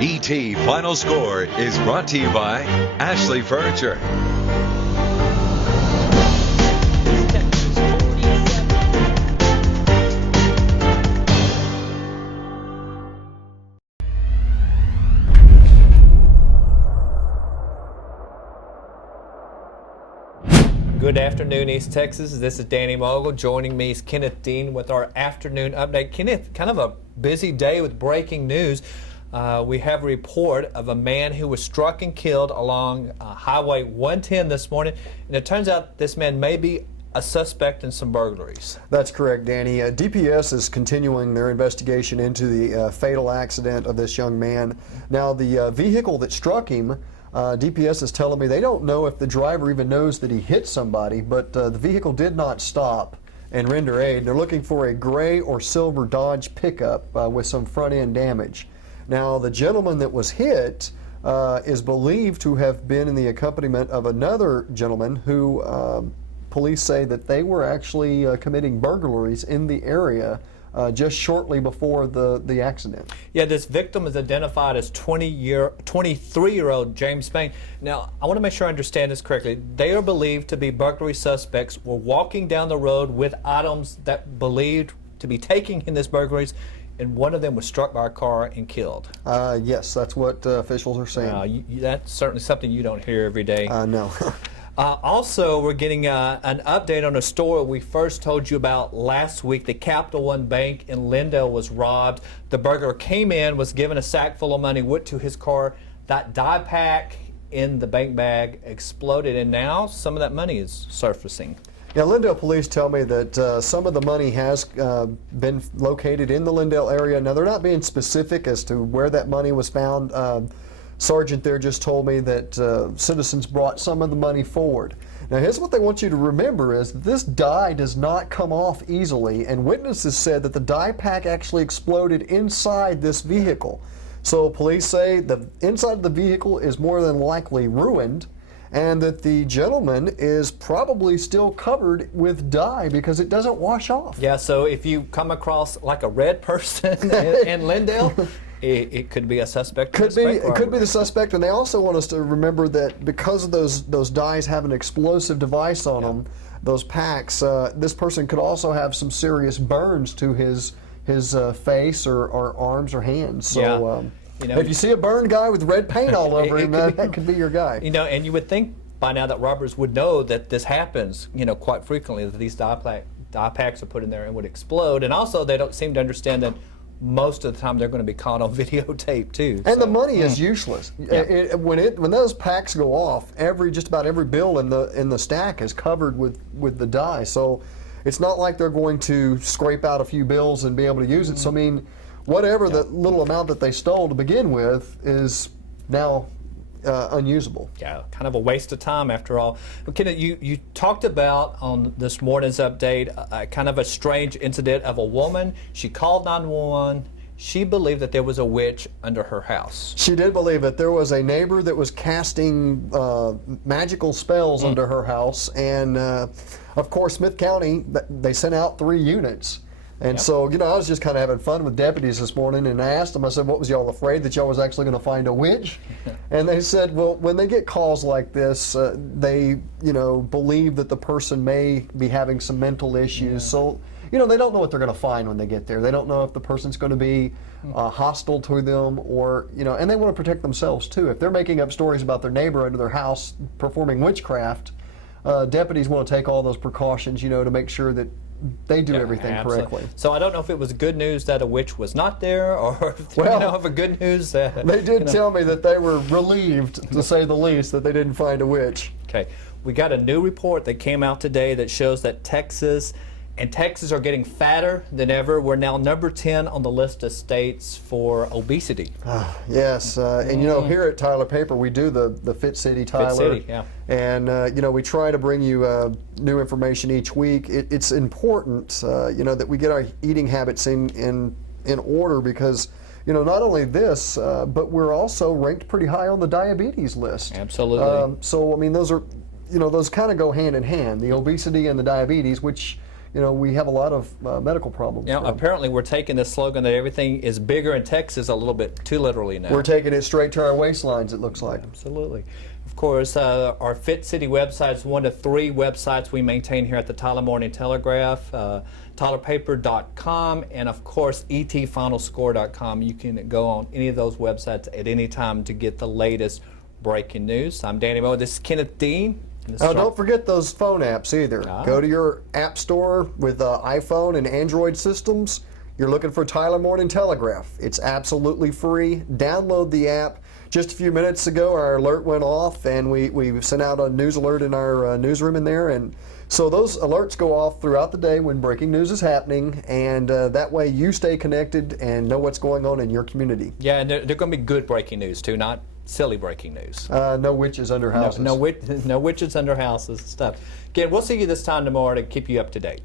ET Final Score is brought to you by Ashley Furniture. Good afternoon, East Texas. This is Danny Mogle. Joining me is Kenneth Dean with our afternoon update. Kenneth, kind of a busy day with breaking news. We have a report of a man who was struck and killed along Highway 110 this morning, and it turns out this man may be a suspect in some burglaries. That's correct, Danny. DPS is continuing their investigation into the fatal accident of this young man. Now, the vehicle that struck him, DPS is telling me they don't know if the driver even knows that he hit somebody, but the vehicle did not stop and render aid. They're looking for a gray or silver Dodge pickup with some front end damage. Now, the gentleman that was hit is believed to have been in the accompaniment of another gentleman who police say that they were actually committing burglaries in the area just shortly before the accident. Yeah, this victim is identified as 23-year-old James Payne. Now, I want to make sure I understand this correctly. They are believed to be burglary suspects, were walking down the road with items that believed to be taking in this burglaries, and one of them was struck by a car and killed. Yes, that's what officials are saying. That's certainly something you don't hear every day. No. Also, we're getting an update on a story we first told you about last week. The Capital One Bank in Lindale was robbed. The burglar came in, was given a sack full of money, went to his car. That dye pack in the bank bag exploded, and now some of that money is surfacing. Yeah, Lindale police tell me that some of the money has been located in the Lindale area. Now, they're not being specific as to where that money was found. Sergeant there just told me that citizens brought some of the money forward. Now, here's what they want you to remember is that this dye does not come off easily, and witnesses said that the dye pack actually exploded inside this vehicle. So police say the inside of the vehicle is more than likely ruined, and that the gentleman is probably still covered with dye because it doesn't wash off. Yeah, so if you come across like a red person in Lindale, it could be a suspect. It could be the suspect, and they also want us to remember that because of those dyes have an explosive device on them, those packs, this person could also have some serious burns to his face or arms or hands. So. If you see a burned guy with red paint all over him, that could be your guy. And you would think by now that robbers would know that this happens, quite frequently, that these dye packs are put in there and would explode. And also, they don't seem to understand that most of the time they're going to be caught on videotape too. And the money is useless. Yeah. When those packs go off, just about every bill in the stack is covered with the dye. So it's not like they're going to scrape out a few bills and be able to use it. So I mean, whatever the little amount that they stole to begin with is now unusable. Yeah, kind of a waste of time after all. But Kenneth, you talked about on this morning's update kind of a strange incident of a woman. She called 911. She believed that there was a witch under her house. She did believe it. There was a neighbor that was casting magical spells under her house, and of course, Smith County, they sent out 3 units. And so, I was just kind of having fun with deputies this morning, and I asked them, I said, what was y'all afraid that y'all was actually going to find a witch? And they said, well, when they get calls like this, they, believe that the person may be having some mental issues. So, they don't know what they're going to find when they get there. They don't know if the person's going to be hostile to them or, and they want to protect themselves too. If they're making up stories about their neighbor under their house performing witchcraft, deputies want to take all those precautions, to make sure that they do everything correctly. So I don't know if it was good news that a witch was not there, or if a good news that they did tell me that they were relieved, to say the least, that they didn't find a witch. Okay, we got a new report that came out today that shows that Texas are getting fatter than ever. We're now number 10 on the list of states for obesity. Yes, and here at Tyler Paper we do the Fit City Tyler. Fit City, yeah. And we try to bring you new information each week. It's important, that we get our eating habits in order because not only this, but we're also ranked pretty high on the diabetes list. Absolutely. So I mean, those are, those kind of go hand in hand, the obesity and the diabetes, which we have a lot of medical problems. Apparently we're taking this slogan that everything is bigger in Texas a little bit too literally now. We're taking it straight to our waistlines, it looks like. Absolutely. Of course, our Fit City website is one of 3 websites we maintain here at the Tyler Morning Telegraph, tylerpaper.com, and of course etfinalscore.com. You can go on any of those websites at any time to get the latest breaking news. I'm Danny Mogle. This is Kenneth Dean. Oh, don't forget those phone apps either. Go to your app store with iPhone and Android systems. You're looking for Tyler Morning Telegraph. It's absolutely free. Download the app. Just a few minutes ago, our alert went off, and we sent out a news alert in our newsroom in there. And so those alerts go off throughout the day when breaking news is happening, and that way you stay connected and know what's going on in your community. Yeah, and they're going to be good breaking news, too, not silly breaking news. No witches under houses. No witches under houses and stuff. Again, we'll see you this time tomorrow to keep you up to date.